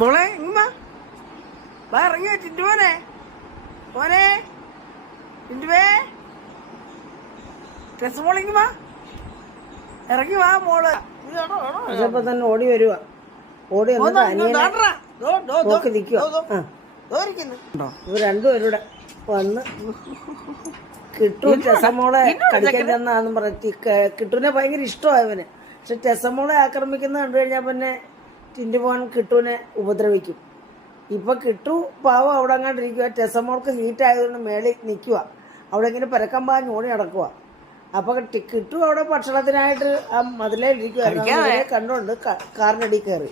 മോളെ ഇങ്ങ വാ ഇറങ്ങിയ ടിന്റുവനെ മോനെ ടിന്റുവേ ഡ്രസ് മോളിങ് വാ ഇറങ്ങി വാ മോള് ചിലപ്പോ തന്നെ ഓടി വരുവാ. ഓടി വന്നിട്ട് അനിയനെ നോക്കി നിൽക്കുക. ഇവർ രണ്ടുപേരുടെ വന്ന് കിട്ടു ടെസമോളെ കടിക്കാൻ ചെന്നാന്ന് പറഞ്ഞ് കിട്ടുവിനെ ഭയങ്കര ഇഷ്ടമാണ് ഇവന്. പക്ഷെ ടെസമോളെ ആക്രമിക്കുന്ന കണ്ടു കഴിഞ്ഞാൽ പിന്നെ ടിന്റുമോൻ കിട്ടുവിനെ ഉപദ്രവിക്കും. ഇപ്പൊ കിട്ടു പാവം അവിടെ അങ്ങാണ്ടിരിക്കുക. ടെസമോൾക്ക് ഹീറ്റ് ആയതുകൊണ്ട് മേളിൽ നിൽക്കുക. അവിടെ ഇങ്ങനെ പരക്കം പാഞ്ഞ് ഓടി നടക്കുക. അപ്പൊ കിട്ടു അവിടെ ഭക്ഷണത്തിനായിട്ട് ആ മതിലിരിക്കുവായിരുന്നു. കണ്ടോണ്ട് കാറിനടി കയറി.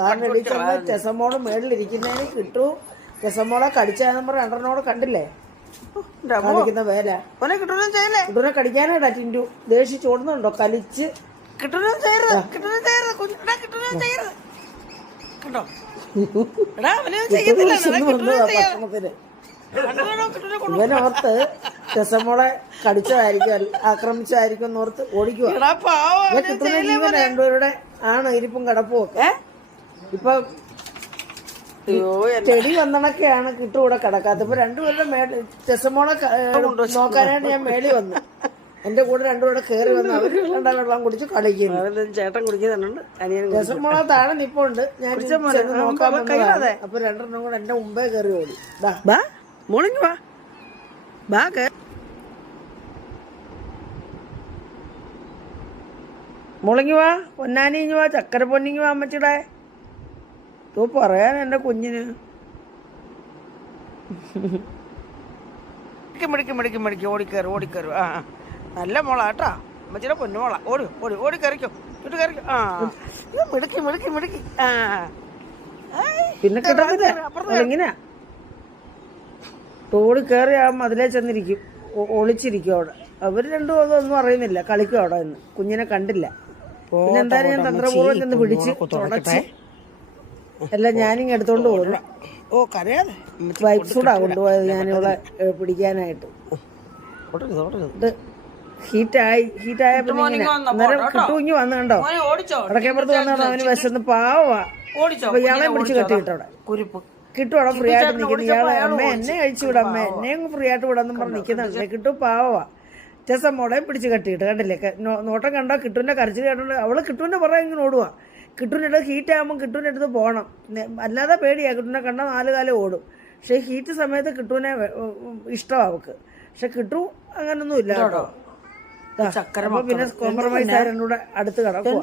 കാറിനടി ചെന്ന് ടെസമോള് മേളിലിരിക്കുന്നതിന് കിട്ടു ടെസമോളെ കടിച്ചാന്ന് പറഞ്ഞ രണ്ടെണ്ണോടെ കണ്ടില്ലേ കാണിക്കുന്ന വേല. കിട്ടുനെ കടിക്കാനായിട്ടാ ടിന്റു ദേഷ്യം ചോടുന്നുണ്ടോ കലിച്ച് ഭക്ഷണത്തിന് ഇവനോർത്ത് ടെസമോളെ കടിച്ചതായിരിക്കും ആക്രമിച്ചതായിരിക്കും എന്നോർത്ത് ഓടിക്കുക. കിട്ടുന്ന ജീവൻ രണ്ടുപേരുടെ ആണ് ഇരിപ്പും കിടപ്പും ഒക്കെ. ഇപ്പൊ ചെടി വന്നണൊക്കെയാണ് കിട്ടു ഇവിടെ കിടക്കാത്ത. ഇപ്പൊ രണ്ടുപേരുടെ ടെസമോളെ നോക്കാനായിട്ട് ഞാൻ മേളി വന്നു. എന്റെ കൂടെ രണ്ടുപേരുടെ കയറി വന്ന് അവർ രണ്ടാം വെള്ളം കുടിച്ച് കളിക്കുന്നു. ചേട്ടൻ കുടിക്കുന്നുണ്ട്. ടെസമോളെ താഴെ നിപ്പുണ്ട്. ഞാൻ നോക്കാൻ വന്നതാണ്. അപ്പൊ രണ്ടെണ്ണം കൂടെ എന്റെ മുമ്പേ കയറി ഓടി. മോളിങ് വാ വാ മുളങ്ങി വാ പൊന്നാനിഞ്ഞു വാ ചക്കര പൊന്നിങ്ങി വാ അമ്മച്ചിടെ തോ പറയാൻ എന്റെ കുഞ്ഞിന് മിടിക്ക് ഓടിക്കയറും. ആ നല്ല മോളാ കേട്ടാ അമ്മച്ചിയുടെ പൊന്നുമോളാ. ഓടിക്കറിക്കോ ചുട്ടു കറിക്കോ. ആ മിടുക്കി. ആ പിന്നെ കിട്ടുന്നില്ല ഇങ്ങനെ തോടി കയറി ആ മതിലേ ചെന്നിരിക്കും. ഒളിച്ചിരിക്കും അവിടെ. അവര് രണ്ടും അതൊന്നും അറിയുന്നില്ല. കളിക്കും അവിടെ നിന്ന്. കുഞ്ഞിനെ കണ്ടില്ല. പിന്നെ എന്തായാലും ഞാൻ തന്ത്രപൂർവ്വം ചെന്ന് പിടിച്ച് തുടച്ച് എല്ലാം ഞാനിങ്ങ് എടുത്തോണ്ട് പോകുന്നു. വൈപ്പ് സൂടാ കൊണ്ടുപോയത് ഞാനിവിടെ പിടിക്കാനായിട്ട്. ഹീറ്റായ പിന്നെ ഇങ്ങനെ അന്നേരം കിട്ടുമെങ്കിൽ വന്നു കണ്ടോ അടക്കേപ്പുറത്ത് വന്നോ അവന് വിശന്ന് പാവാ. അപ്പൊ ഇയാളെ പിടിച്ച് കെട്ടിയിട്ടവിടെ കിട്ടു അവിടെ ഫ്രീ ആയിട്ട് നിൽക്കുന്നു. ഇയാളെ അമ്മ എന്നെ അഴിച്ചു വിടാം, അമ്മ എന്നെ ഫ്രീ ആയിട്ട് വിടാന്നും പറഞ്ഞ് നിൽക്കുന്നുണ്ട്. കിട്ടു പാവാ. ടെസമോളെ പിടിച്ച് കെട്ടിയിട്ട് കണ്ടില്ലേ നോട്ടം കണ്ടോ കിട്ടുവിന്റെ കരച്ചിൽ കേട്ടോണ്ട് അവള് കിട്ടുവിന്റെ പുറകെ ഇങ്ങനെ ഓടുക. കിട്ടുവിന്റെ അടുത്ത് ഹീറ്റ് ആകുമ്പോൾ കിട്ടുവിന്റെ അടുത്ത് പോകണം. അല്ലാതെ പേടിയാ. കിട്ടുവിനെ കണ്ടാൽ 4 കാലം ഓടും. പക്ഷെ ഹീറ്റ് സമയത്ത് കിട്ടുവിനെ ഇഷ്ടമാണ് അവക്ക്. പക്ഷെ കിട്ടു അങ്ങനൊന്നും ഇല്ല കേട്ടോ. പിന്നെ കോംപ്രമൈസ് ആയിരുന്നു അടുത്ത് കിടക്കും.